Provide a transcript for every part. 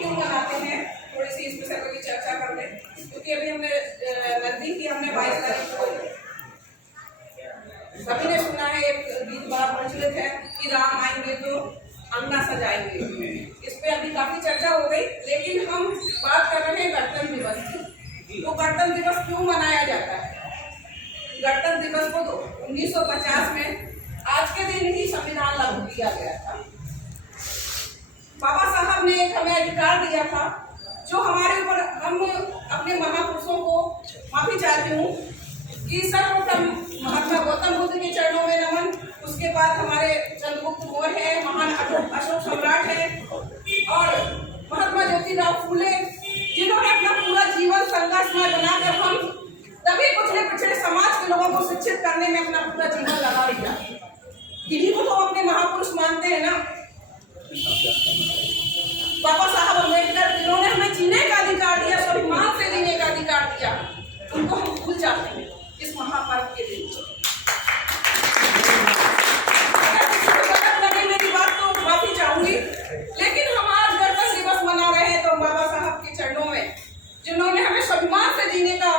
क्यों मनाते हैं, थोड़ी सी इस विषय पर भी चर्चा कर लें, क्योंकि अभी हमने नजदीक ही हमने 22 तारीख को सभी ने सुना है, एक गीत बड़ा प्रचलित है कि राम आएंगे तो अंगना सजाएंगे। इस पे अभी काफी चर्चा हो गई, लेकिन हम बात कर रहे हैं गणतंत्र दिवस की। तो गणतंत्र दिवस क्यों मनाया जाता है? गणतंत्र दिवस को 1950 में आज के दिन ही संविधान लागू किया गया था। बाबा साहब ने एक हमें अधिकार दिया था, जो हमारे ऊपर, हम अपने महापुरुषों को माफी चाहती हूँ कि सर्वप्रथम महात्मा गौतम बुद्ध के चरणों में नमन, उसके बाद हमारे चंद्रगुप्त मौर्य है, महान अशोक सम्राट है, और महात्मा ज्योतिराव फूले, जिन्होंने अपना पूरा जीवन संघर्षमय बनाकर हम तभी पिछड़े पिछड़े समाज के लोगों को शिक्षित करने में अपना पूरा जीवन लगा दिया। इन्हीं को तो अपने महापुरुष मानते हैं ना। बाबा साहब अम्बेडकर, जिन्होंने हमें जीने का अधिकार दिया, स्वाभिमान से जीने का अधिकार दिया, उनको हम भूल जाते हैं इस महापर्व के दिन। लगे मेरी बात तो माफी चाहूंगी, लेकिन हम आज गणतंत्र दिवस मना रहे हैं तो बाबा साहब के चरणों में, जिन्होंने हमें स्वाभिमान से जीने का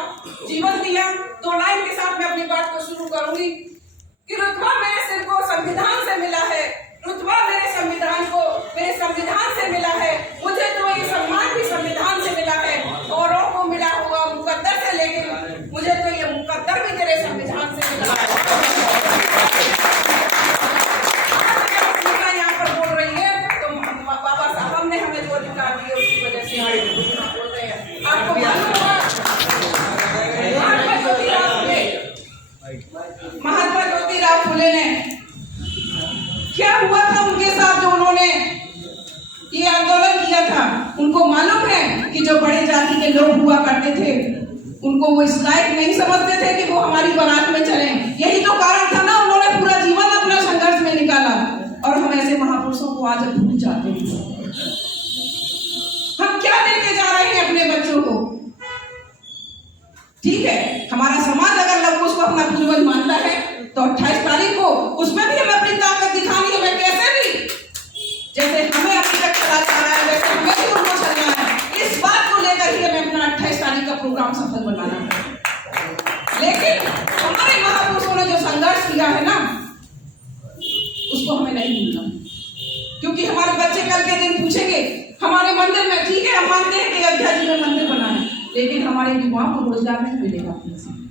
जीवन दिया। 2 लाइन के साथ मैं अपनी बात को शुरू करूंगी कि रुतबा मेरे सिर को संविधान से मिला है, रुतबा मेरे संविधान को मेरे संविधान से मिला है, मुझे तो ये सम्मान भी संविधान से मिला है, औरों को मिला होगा मुकद्दर से, लेकिन मुझे तो ये मुकद्दर भी तेरे संविधान से मिला है। यहाँ पर बोल रही है तो बाबा साहब ने हमें जो अधिकार दिए उसकी वजह से बोल रहे हैं। आपको मालूम होगा महात्मा ज्योतिराव फूले ने क्या हुआ था उनके साथ, जो उन्होंने ये आंदोलन किया था। उनको मालूम है कि जो बड़े जाति के लोग हुआ करते थे, उनको वो इस लायक नहीं समझते थे कि वो हमारी बारात में चले। यही तो कारण था ना, उन्होंने पूरा जीवन अपना संघर्ष में निकाला, और हम ऐसे महापुरुषों को आज भूल जाते हैं। हम क्या देते जा रहे हैं अपने बच्चों को? ठीक है, हमारा समाज अगर लव कुश को अपना पूर्वज मानता है तो 28 तारीख को उसमें भी हमें अपनी ताकत दिखानी है। कैसे भी, जैसे हमें अभी तक चला जा रहा है वैसे हमें भी उनको चलना है। इस बात को लेकर ही हमें अपना 28 तारीख का प्रोग्राम सफल बनाना है। लेकिन हमारे महापुरुषों ने जो संघर्ष किया है ना, उसको हमें नहीं भूलना, क्योंकि हमारे बच्चे कल के दिन पूछेंगे हमारे मंदिर में, ठीक है हम मानते हैं कि अयोध्या जी में मंदिर बना है, लेकिन हमारे युवाओं को रोजगार नहीं मिलेगा।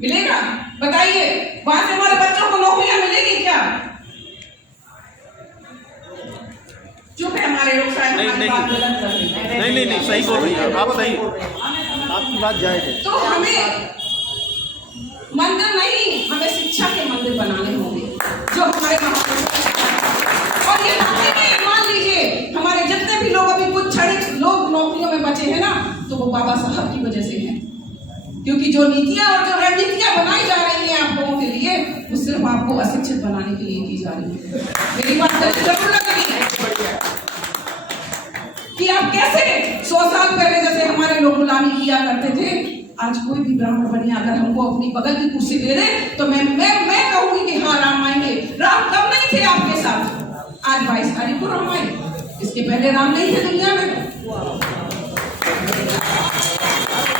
मिलेगा? बताइए, वहां से हमारे बच्चों को नौकरियां मिलेगी क्या? चुप है हमारे लोग, शायद हमारी बात गलत कर रहे हैं। नहीं सही बोल रही है आप, सही आपकी बात जायज है। तो हमें मंदिर नहीं, हमें शिक्षा के मंदिर बनाने होंगे जो हमारे महापुरुषों। और ये मान लीजिए हमारे जितने भी लोग अभी कुछ क्षणिक लोग नौकरियों में बचे हैं ना, तो वो बाबा साहब की वजह से है। क्योंकि जो नीतियां और जो रणनीतियां बनाई जा रही हैं आप लोगों के लिए, वो सिर्फ आपको अशिक्षित बनाने के लिए की जा रही है। मेरी बात जरूर लग रही है कि आप कैसे 100 साल पहले जैसे हमारे लोग गुलामी किया करते थे, आज कोई भी ब्राह्मण बनिया अगर हमको अपनी बगल की कुर्सी दे दे तो मैं कहूंगी कि हाँ राम आएंगे। राम कब नहीं थे आपके साथ? आज 22 तारीख को राम आए, इसके पहले राम नहीं थे दुनिया में।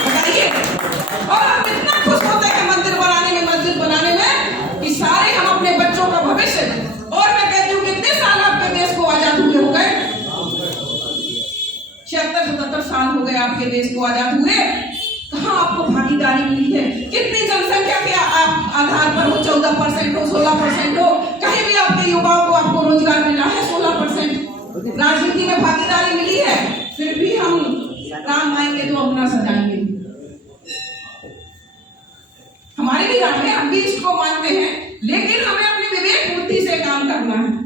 बताइए, और हम इतना खुश होते हैं मंदिर बनाने में, मस्जिद बनाने में, कि सारे हम अपने बच्चों का भविष्य, और मैं कहती हूँ कितने साल आपके देश को आजाद हुए हो गए? 76-77 साल हो गए आपके देश को आजाद हुए। कहाँ आपको भागीदारी मिली है? कितनी जनसंख्या के आधार पर हो, 14% हो, 16% हो, कहीं भी आपके युवाओं को आपको रोजगार मिला है? 16% राजनीति में भागीदारी मिली है। फिर भी हम राम आएंगे तो अपना सजाएंगे। हमारे भी राम है, हम भी इसको मानते हैं, लेकिन हमें अपनी विवेक बुद्धि से काम करना है।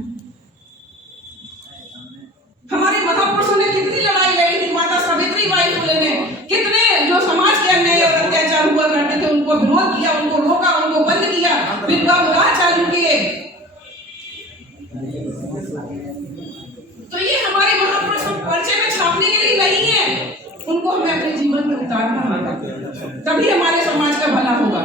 हमारे महापुरुषों ने कितनी लड़ाई लड़ी थी, माता सावित्रीबाई फुले ने कितने जो समाज के अन्याय और अत्याचार हुआ करते थे उनको विरोध किया, उनको रोका, उनको बंद किया, विधवा विवाह चालू किए। तो ये हमारे महापुरुष पर्चे में छापने के लिए नहीं है, उनको हमें अपने जीवन में उतारना होगा, तभी हमारे समाज का भला होगा।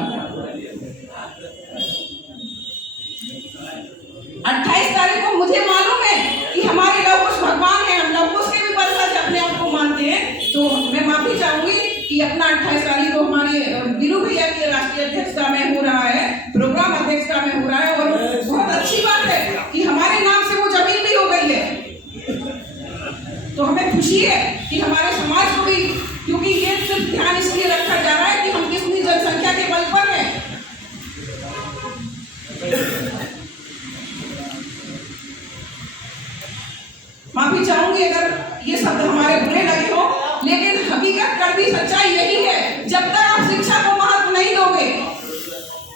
28 तारीख को मुझे मालूम है कि हमारे लव कुश भगवान है, हम लव कुश के भी बरसा से अपने आप को मानते हैं, कि अपना 28 तारीख को हमारे वीरू भैया की राष्ट्रीय अध्यक्षता में हो रहा है, प्रोग्राम अध्यक्षता में हो रहा है, और बहुत अच्छी बात है कि हमारे नाम से वो जमीन भी हो गई है। तो हमें खुशी है कि हमारे समाज को भी, क्योंकि ये सिर्फ ध्यान इसलिए रखा जा रहा है कि हम कितनी जनसंख्या के बल पर हैं। माफी चाहूंगी अगर ये शब्द हमारे बुरे लगे हो, लेकिन हकीकत कड़वी सच्चाई यही है, जब तक आप शिक्षा को महत्व नहीं दोगे,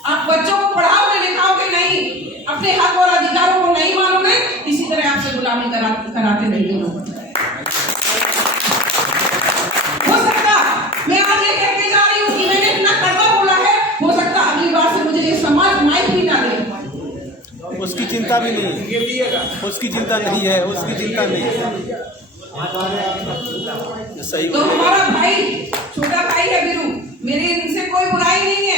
आप बच्चों को पढ़ाओगे लिखाओगे नहीं, अपने हक और अधिकारों को नहीं मानोगे, इसी तरह आपसे गुलामी कराते रहेंगे लोग। हो सकता मैं आज ये कहते जा रही हूँ कि मैंने इतना कड़वा बोला है, हो सकता अगली बार से मुझे ये समाज माइक भी ना दे। उसकी चिंता भी नहीं, उसकी चिंता नहीं है, उसकी चिंता नहीं है। सही तो हमारा भाई, छोटा भाई है वीरू, मेरी इनसे कोई बुराई नहीं है।